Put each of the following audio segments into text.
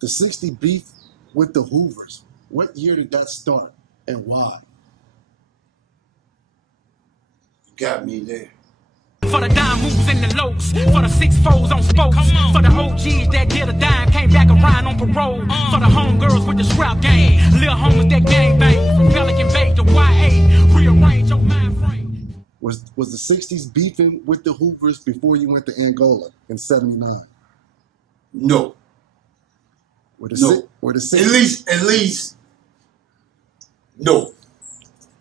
The 60 beef with the Hoovers. What year did that start and why? You got me there. For the dime moves and the lows, for the 6-4s on spokes, for the OGs that did a dime, came back around on parole, for the homegirls with the scrap game, little homies that gang bang, from Pelican Bay to YA, rearrange your mind frame. Was the 60s beefing with the Hoovers before you went to Angola in '79? No. Were the No. Were the 60s, At least, no.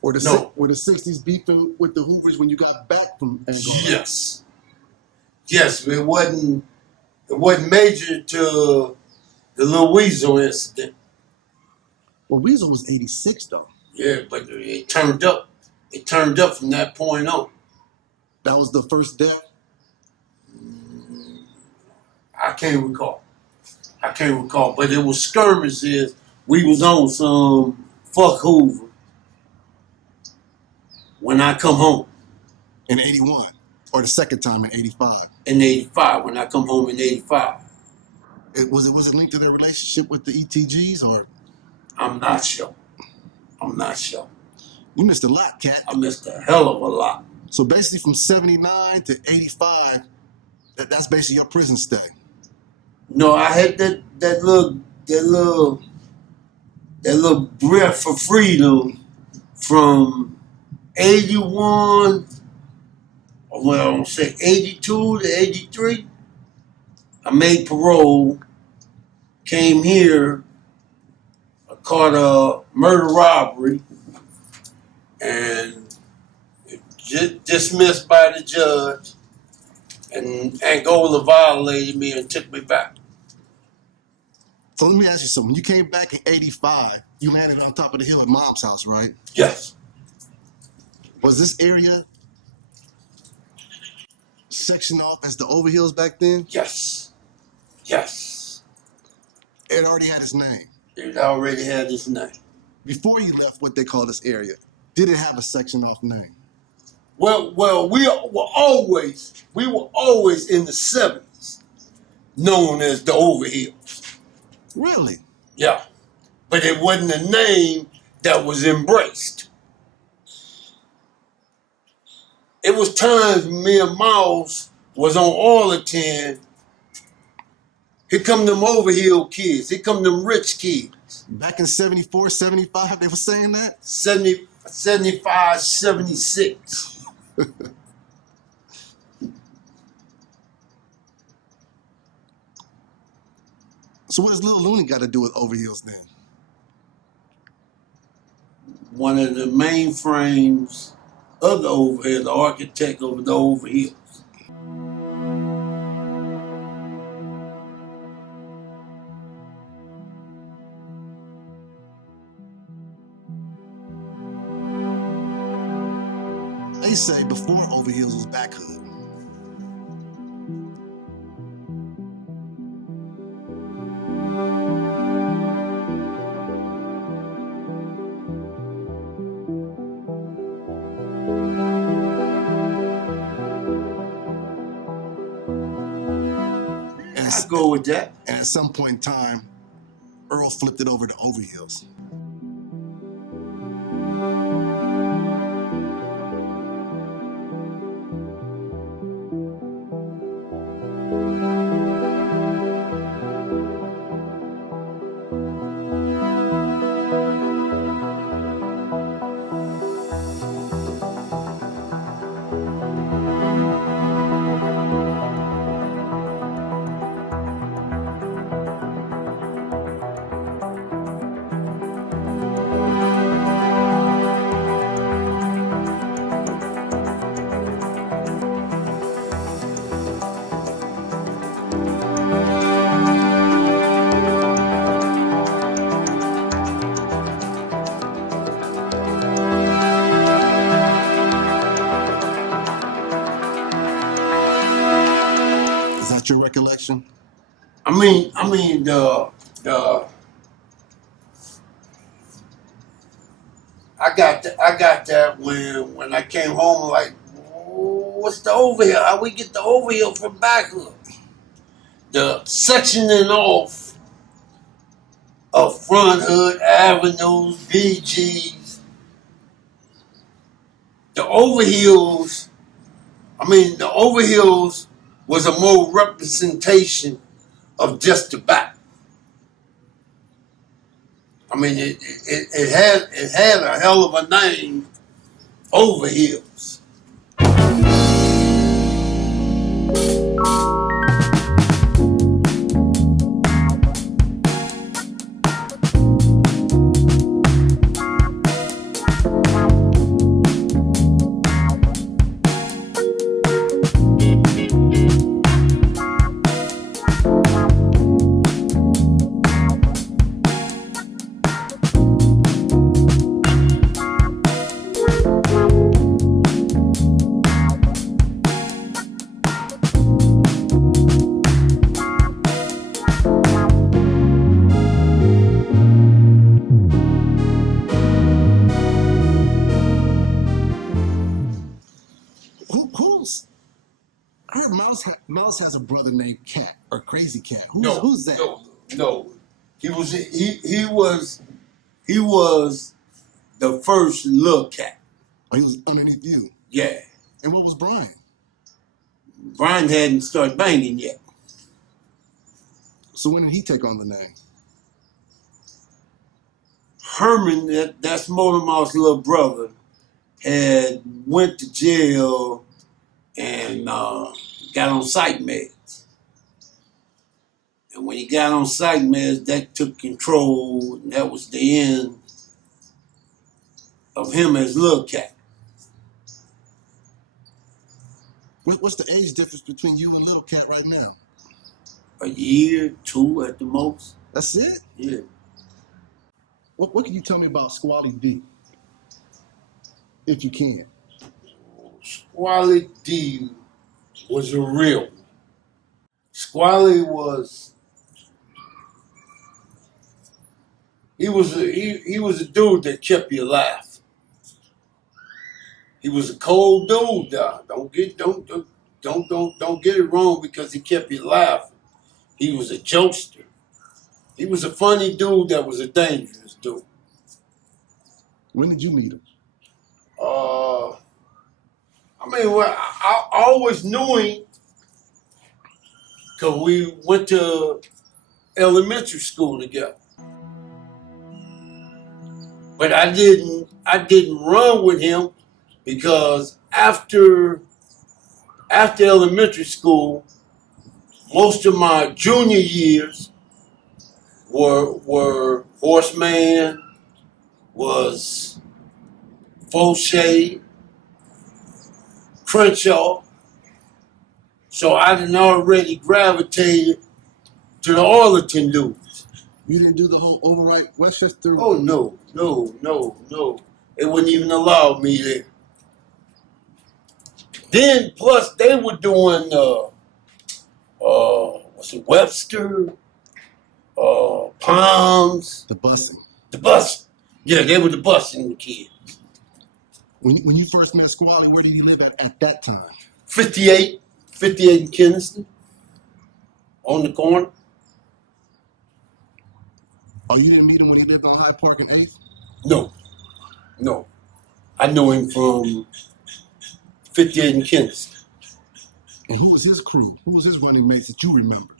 Were the, No. Were the 60s beefing with the Hoovers when you got back from Angola? Yes. Yes, but it wasn't major to the Lil Weasel incident. Well, Weasel was 86 though. Yeah, but it turned up. It turned up from that point on. That was the first death? I can't recall. But it was skirmishes. We was on some fuck Hoover when I come home. In 81, or the second time in 85? In 85, when I come home in 85. Was it linked to their relationship with the ETGs, or? I'm not sure. You missed a lot, Cat. I missed a hell of a lot. So basically from 79 to 85, that's basically your prison stay. No, I had that little breath for freedom from 81, well, I'll say 82 to 83. I made parole, came here, I caught a murder robbery, and dismissed by the judge, and Angola violated me and took me back. So let me ask you something. When you came back in 85, you landed on top of the hill at Mom's house, right? Yes. Was this area sectioned off as the Overhills back then? Yes. It already had its name. It already had its name. Before you left what they call this area, did it have a section off name? Well, we were always in the 70s known as the Overhills. Really? Yeah. But it wasn't a name that was embraced. It was times me and Miles was on Arlington. Here come them Overhill kids. Here come them rich kids. Back in 74, 75, they were saying that? 75, 76. So what does Lil Looney got to do with Overhills then? One of the main frames of the Overhills, the architect of the Overhills. They say before Overhills was back hood. I go with that. And at some point in time, Earl flipped it over to Overhills. Your recollection? I mean the I got that when I came home, like, what's the Overhill? How we get the Overhill from back hood? The sectioning off of Front Hood, Avenues, BGs. The Overhills, the Overhills was a more representation of just the back. It had a hell of a name, Overhills. I heard Mouse has a brother named Cat or Crazy Cat. Who's that? No. He was the first little cat. Oh, he was underneath you. Yeah. And what was Brian? Brian hadn't started banging yet. So when did he take on the name? Herman, that's Motor Mouth's little brother, had went to jail and got on psych meds. And when he got on psych meds, that took control, and that was the end of him as Lil Cat. What's the age difference between you and Lil Cat right now? A year, 2 at the most. That's it? Yeah. What can you tell me about Squally D? If you can. Squally D was a real one. Squally was he was a dude that kept you laughing. He was a cold dude, dog. Don't get it wrong because he kept you laughing. He was a jokester. He was a funny dude that was a dangerous dude. When did you meet him? I always knew him because we went to elementary school together. But I didn't run with him because after elementary school, most of my junior years were Horseman, was Fauché, Crenshaw. So I done already gravitated to the Arlington dudes. You didn't do the whole override Westchester? Oh, no. They wouldn't even allow me there. Then, plus, they were doing, Webster, Palms. The busing. The bus. Yeah, they were the busing kids. When you first met Squally, where did he live at that time? 58 in Kinnison, on the corner. Oh, you didn't meet him when you lived on Hyde Park and 8th? No. I knew him from 58 in Kinnison. And who was his crew? Who was his running mates that you remember?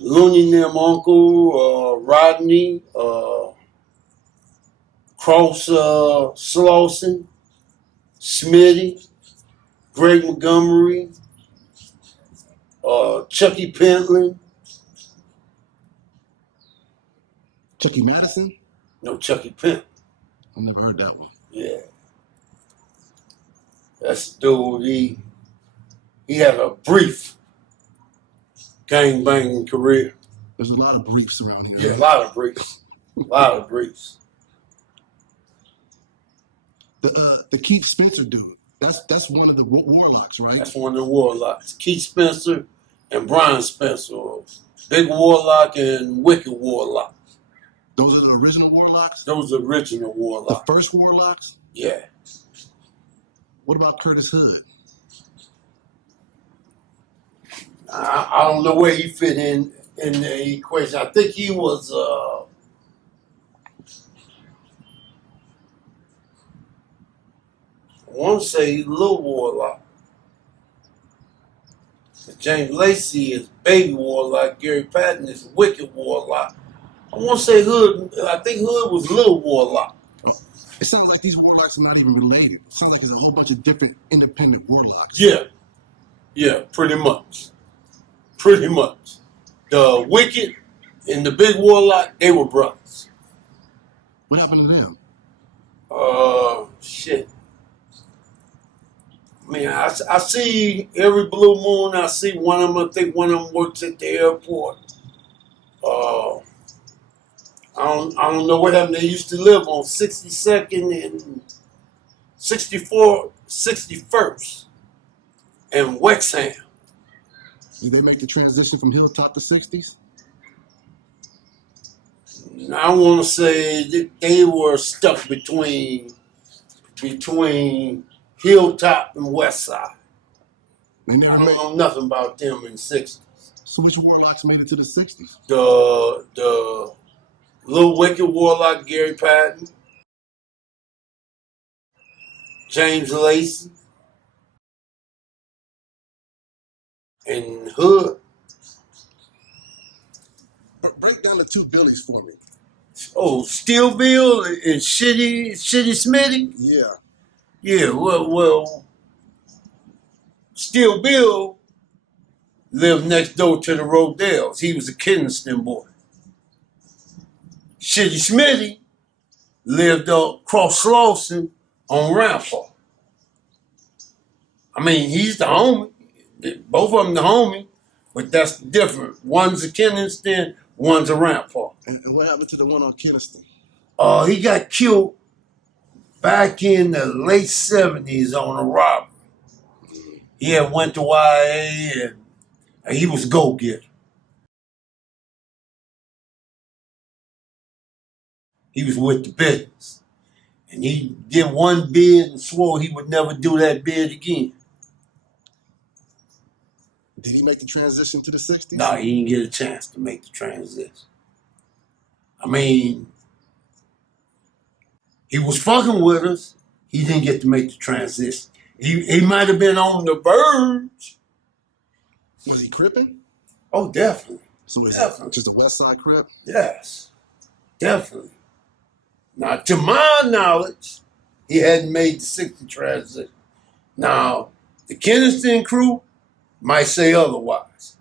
Looney and them uncle, Rodney, Cross Slauson, Smitty, Greg Montgomery, Chucky Pentland. Chucky Madison? No, Chucky Pentland. I never heard that one. Yeah. That's the dude, he had a brief gang-banging career. There's a lot of briefs around here. Yeah, right? a lot of briefs. The Keith Spencer dude. That's one of the warlocks, right? That's one of the warlocks. Keith Spencer and Brian Spencer. Big Warlock and Wicked Warlock. Those are the original warlocks? Those are original warlocks. The first warlocks? Yeah. What about Curtis Hood? I don't know where he fit in the equation. I think he was I want to say he's Little Warlock. James Lacey is Baby Warlock. Gary Patton is Wicked Warlock. I want to say Hood. I think Hood was Little Warlock. Oh, it sounds like these warlocks are not even related. It sounds like there's a whole bunch of different independent warlocks. Yeah, pretty much. Pretty much. The Wicked and the Big Warlock, they were brothers. What happened to them? Shit. I mean, I see every blue moon. I see one of them. I think one of them works at the airport. I don't know what happened. They used to live on 62nd and 61st and Wexham. Did they make the transition from Hilltop to 60s? I want to say that they were stuck between Hilltop and West Side. I don't know nothing about them in the 60s. So which warlocks made it to the 60s? The Little Wicked Warlock, Gary Patton, James Lacey, and Hood. Break down the two Billies for me. Oh, Steel Bill and Shitty Smitty? Yeah. Yeah, well, Steel Bill lived next door to the Rodells. He was a Kinston boy. Shitty Smitty lived across Slauson on Rampart. I mean, he's the homie. Both of them the homie, but that's different. One's a Kinston, one's a Rampart. And what happened to the one on Kinston? He got killed back in the late 70s on a robbery. He had went to YA and he was a go-getter. He was with the business. And he did one bid and swore he would never do that bid again. Did he make the transition to the 60s? No, he didn't get a chance to make the transition. I mean, he was fucking with us. He didn't get to make the transition. He might have been on the verge. Was he cripping? Oh, definitely. So was Definitely. he just a West Side Crip? Yes, definitely. Now, to my knowledge, he hadn't made the 60 transition. Now, the Kinston crew might say otherwise.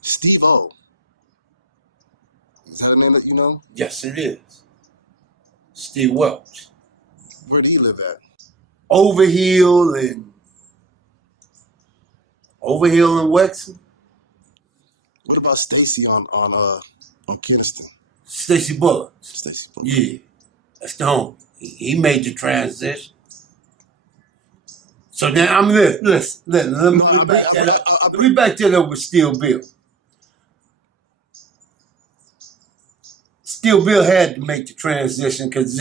Steve O. Is that a name that you know? Yes, it is. Steve Welch. Where did he live at? Overhill and Wexham. What about Stacy on Kinston? Stacy Bullock. Stacy Bullock. Yeah, that's the homie. He made the transition. So now I'm listen. Let me back that up with Steel Bill. Steel Bill had to make the transition because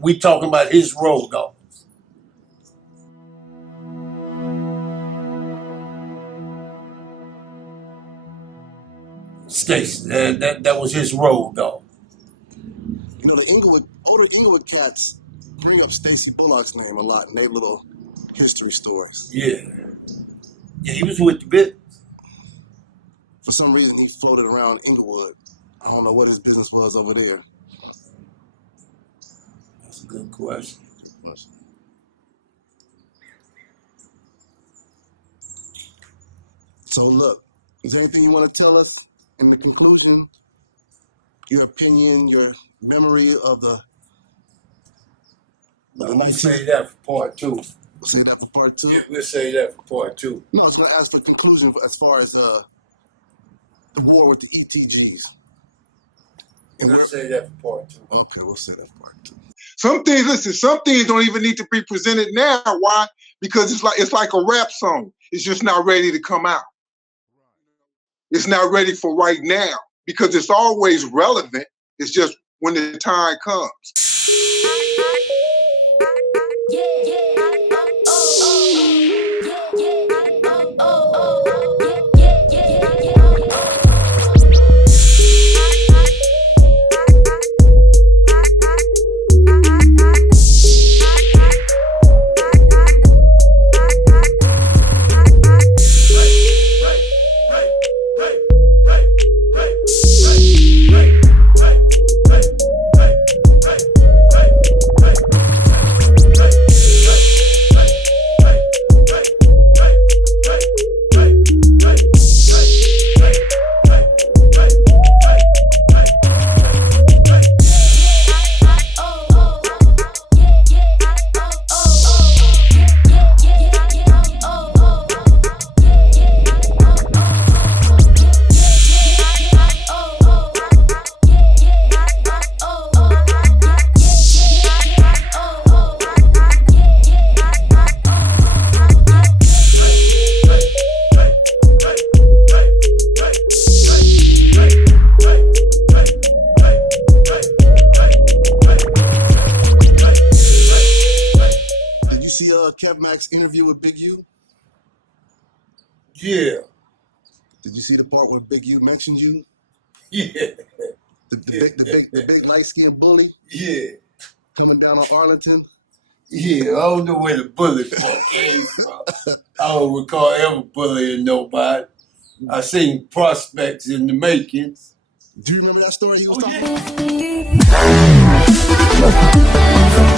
we talking about his role, though. Stacy, that was his road, though. You know, the older Inglewood cats bring up Stacy Bullock's name a lot in their little history stories. Yeah, he was with the business. For some reason, he floated around Inglewood. I don't know what his business was over there. That's a good question. So look, is there anything you want to tell us in the conclusion? Your opinion, your memory of the... Let me say that for part two. We'll say that for part two? Yeah, we'll say that for part two. No, I was going to ask for the conclusion as far as the war with the ETGs. We'll say that for part two. Okay, we'll say that for part two. Some things don't even need to be presented now. Why? Because it's like a rap song. It's just not ready to come out. It's not ready for right now because it's always relevant. It's just when the time comes. Yeah. see Kev Mac's interview with Big U? Yeah. Did you see the part where Big U mentioned you? Yeah. The big light-skinned bully? Yeah. Coming down on Arlington? Yeah, I don't know where the bully part came from. I don't recall ever bullying nobody. I seen prospects in the makings. Do you remember that story he was talking about?